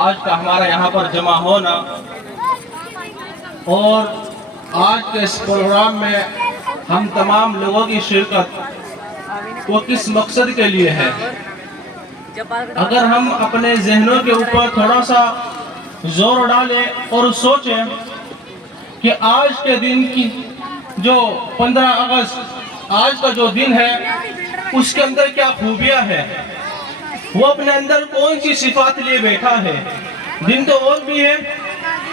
آج کا ہمارا یہاں پر جمع ہونا اور آج کے اس پروگرام میں ہم تمام لوگوں کی شرکت وہ کس مقصد کے لیے ہے؟ اگر ہم اپنے ذہنوں کے اوپر تھوڑا سا زور ڈالیں اور سوچیں کہ آج کے دن کی جو 15 اگست آج کا جو دن ہے اس کے اندر کیا خوبیاں ہے، وہ اپنے اندر کون سی صفات لیے بیٹھا ہے۔ دن تو اور بھی ہے،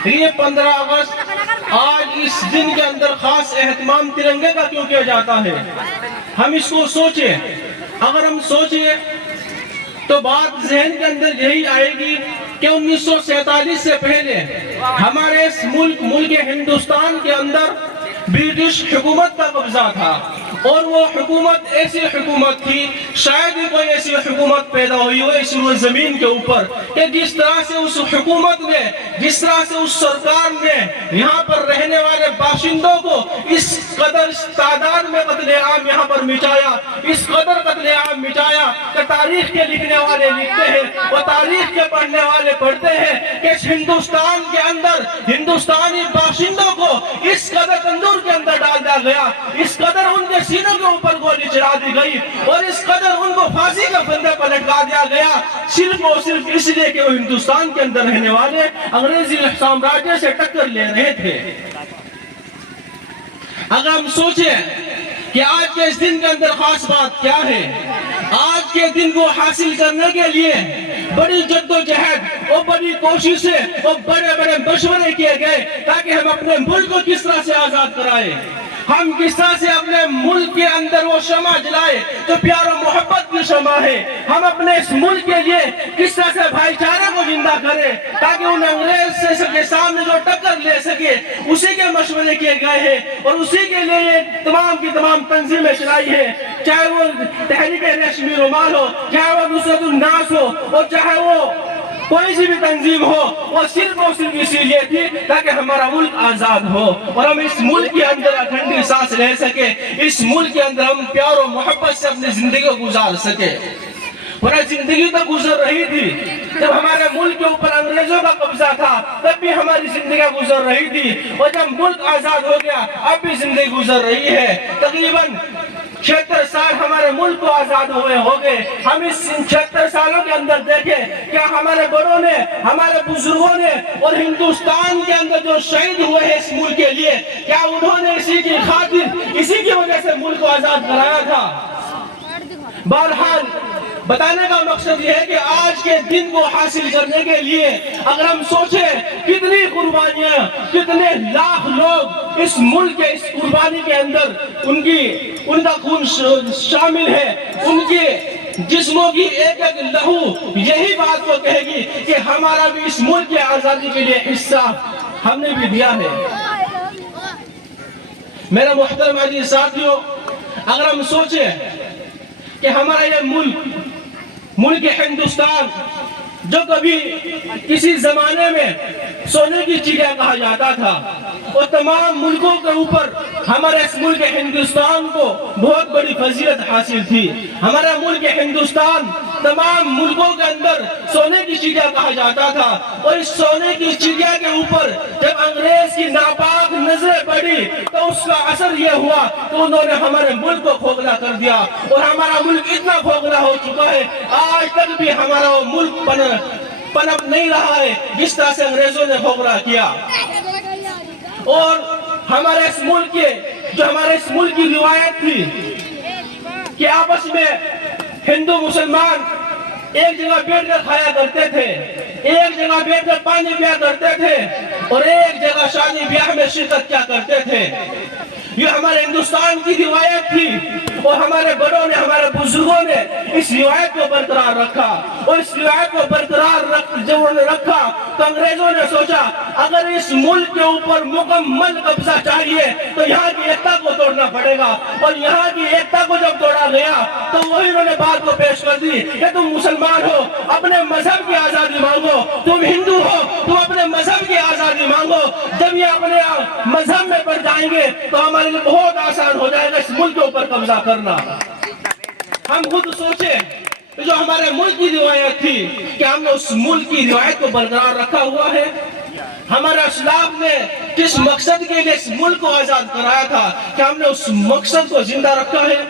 یہ 15 اگست آج اس دن کے اندر خاص اہتمام ترنگے کا کیوں کیا جاتا ہے؟ ہم اس کو سوچیں، اگر ہم سوچیں تو بات ذہن کے اندر یہی آئے گی کہ 1947 سے پہلے ہمارے اس ملک ہندوستان کے اندر برٹش حکومت کا قبضہ تھا، اور وہ حکومت ایسی حکومت تھی، شاید ہی کوئی ایسی حکومت پیدا ہوئی ہو اس زمین کے اوپر کہ جس طرح سے اس حکومت نے، جس طرح سے اس سرکار نے یہاں پر رہنے والے باشندوں کو اس قدر تعداد میں قتل عام یہاں پر مٹایا، اس قدر قتل عام مٹایا کہ تاریخ کے لکھنے والے لکھتے ہیں اور تاریخ کے پڑھنے والے پڑھتے ہیں کہ اس ہندوستان کے اندر ہندوستانی باشندوں کو اس قدر تندور کے اندر ڈال دیا گیا، اس قدر ان کے سینوں کے اوپر گولی چلا دی گئی اور اس قدر ان کو پھانسی کے پھندے پر لٹکا دیا گیا، صرف اور صرف اس لیے کہ وہ ہندوستان کے اندر رہنے والے انگریزی سامراجیہ سے ٹکر لے رہے تھے۔ اگر ہم سوچیں کہ آج کے اس دن کے اندر خاص بات کیا ہے، آج کے دن کو حاصل کرنے کے لیے بڑی جد و جہد اور بڑی کوششیں اور بڑے بڑے مشورے کیے گئے تاکہ ہم اپنے ملک کو کس طرح سے آزاد کرائیں، ہم کس طرح سے اپنے ملک کے اندر وہ شمع جلائے جو پیار و محبت کی شمع ہے، ہم اپنے اس ملک کے لیے کس طرح سے بھائی چارے کو زندہ کریں تاکہ ان انگریز سے کے سامنے جو ٹکر لے سکے، اسی کے مشورے کیے گئے ہیں اور اسی کے لیے یہ تمام کی تمام تنظیمیں چلائی ہیں، چاہے وہ تحریک ریشمی رومال ہو، چاہے وہ نصرت الناس ہو اور چاہے وہ کوئی سی بھی تنظیم ہو، وہ صرف اور صرف اسی لیے تھی تاکہ ہمارا ملک آزاد ہو اور ہم اس ملک کے اندر اکھنڈی سانس لے سکے، اس ملک کے اندر ہم پیار و محبت سے اپنی زندگی کو گزار سکے۔ ورنہ زندگی تو گزر رہی تھی، جب ہمارے ملک کے اوپر انگریزوں کا قبضہ تھا تب بھی ہماری زندگی گزر رہی تھی، اور جب ملک آزاد ہو گیا اب بھی زندگی گزر رہی ہے۔ تقریباً 76 سال ہمارے ملک کو آزاد ہوئے ہو گئے، ہم اس 76 سالوں کے اندر دیکھیں کیا ہمارے بڑوں نے، ہمارے بزرگوں نے اور ہندوستان کے اندر جو شہید ہوئے ہیں اس ملک کے لیے، کیا انہوں نے اسی کی خاطر، اسی کی وجہ سے ملک کو آزاد کرایا تھا؟ بہرحال بتانے کا مقصد یہ ہے کہ آج کے دن کو حاصل کرنے کے لیے اگر ہم سوچیں کتنی قربانیاں، کتنے لاکھ لوگ اس ملک کے اس قربانی کے اندر ان کا خون شامل ہے، ان کے جسموں کی ایک ایک لہو یہی بات کو کہے گی کہ ہمارا بھی اس ملک کے آزادی کے لیے حصہ ہم نے بھی دیا ہے۔ میرے محترم عزیز ساتھیوں، اگر ہم سوچیں کہ ہمارا یہ ملک ہندوستان جو کبھی کسی زمانے میں سونے کی چڑیا کہا جاتا تھا، اور تمام ملکوں کے اوپر ہمارے اس ملک ہندوستان کو بہت بڑی فضیلت حاصل تھی۔ ہمارا ملک ہندوستان تمام ملکوں کے اندر سونے کی چڑیا کہا جاتا تھا، اور اس سونے کی چڑیا کے اوپر جب انگریز کی ناپاک نظریں پڑی تو اس کا اثر یہ ہوا کہ انہوں نے ہمارے ملک کو کھوکھلا کر دیا، اور ہمارا ملک اتنا کھوکھلا ہو چکا ہے آج تک بھی ہمارا وہ ملک پنپ نہیں رہا ہے جس طرح سے انگریزوں نے کھوکھلا کیا۔ اور ہمارے اس ملک کی روایت تھی کہ آپس میں ہندو مسلمان ایک جگہ بیٹھ کر کھایا کرتے تھے، ایک جگہ بیٹھ کر پانی پیا کرتے تھے اور ایک جگہ شادی بیاہ میں شرکت کیا کرتے تھے۔ یہ ہمارے ہندوستان کی روایت تھی، اور ہمارے بڑوں نے، ہمارے بزرگوں نے اس روایت کو برقرار رکھا، اور اس روایت کو برقرار جب انہوں نے رکھا تو انگریزوں نے سوچا اگر اس ملک کے اوپر مکمل قبضہ چاہیے تو یہاں کی ایکتا کو توڑنا پڑے گا، اور یہاں کی ایکتا کو جب توڑا گیا تو وہی انہوں نے بات کو پیش کر دی کہ تم مسلمان ہو اپنے مذہب کی آزادی مانگو، تم ہندو ہو تم اپنے مذہب کی آزادی مانگو۔ جب یہ اپنے مذہب میں پڑ جائیں گے تو ہمارے لیے بہت آسان ہو جائے گا اس ملک کے اوپر قبضہ کرنا۔ ہم خود سوچیں جو ہمارے ملک کی روایت تھی کہ ہم نے اس ملک کی روایت کو برقرار رکھا ہوا ہے؟ ہمارا اسلام نے کس مقصد کے لیے اس ملک کو آزاد کرایا تھا کہ ہم نے اس مقصد کو زندہ رکھا ہے؟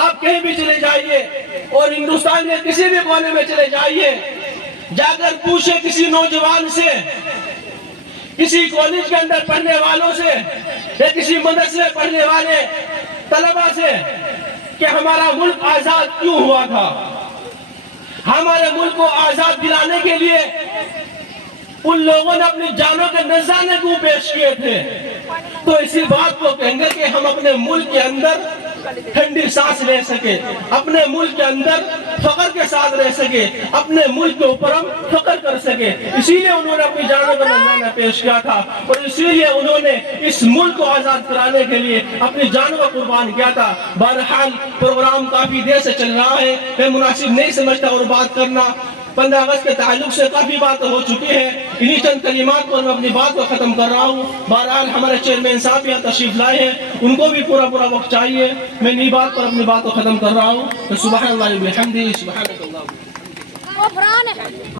آپ کہیں بھی چلے جائیے اور ہندوستان کے کسی بھی کونے میں چلے جائیے، جا کر پوچھے کسی نوجوان سے، کسی کالج کے اندر پڑھنے والوں سے یا کسی مدرسے میں پڑھنے والے طلبہ سے کہ ہمارا ملک آزاد کیوں ہوا تھا؟ ہمارے ملک کو آزاد دلانے کے لیے ان لوگوں نے اپنی جانوں کے نذرانے کیوں پیش کیے تھے؟ تو اسی بات کو کہیں گے کہ ہم اپنے ملک کے اندر ٹھنڈی سانس لے سکے، اپنے ملک کے اندر فخر کے ساتھ رہ سکے، اپنے ملک کے اوپر ہم فخر کر سکے، اسی لیے انہوں نے اپنی جانوں کا نذرانہ پیش کیا تھا، اور اسی لیے انہوں نے اس ملک کو آزاد کرانے کے لیے اپنی جانوں کا قربان کیا تھا۔ بہرحال پروگرام کافی دیر سے چل رہا ہے، میں مناسب نہیں سمجھتا اور بات کرنا۔ 15 اگست کے تعلق سے کافی بات ہو چکی ہے، انہی چند کلمات پر میں اپنی بات کو ختم کر رہا ہوں۔ بہرحال ہمارے چیئرمین صاحب یہاں تشریف لائے ہیں، ان کو بھی پورا وقت چاہیے، میں انہی بات پر اپنی بات کو ختم کر رہا ہوں۔ سبحان اللہ و بحمدہ، سبحانک اللہم۔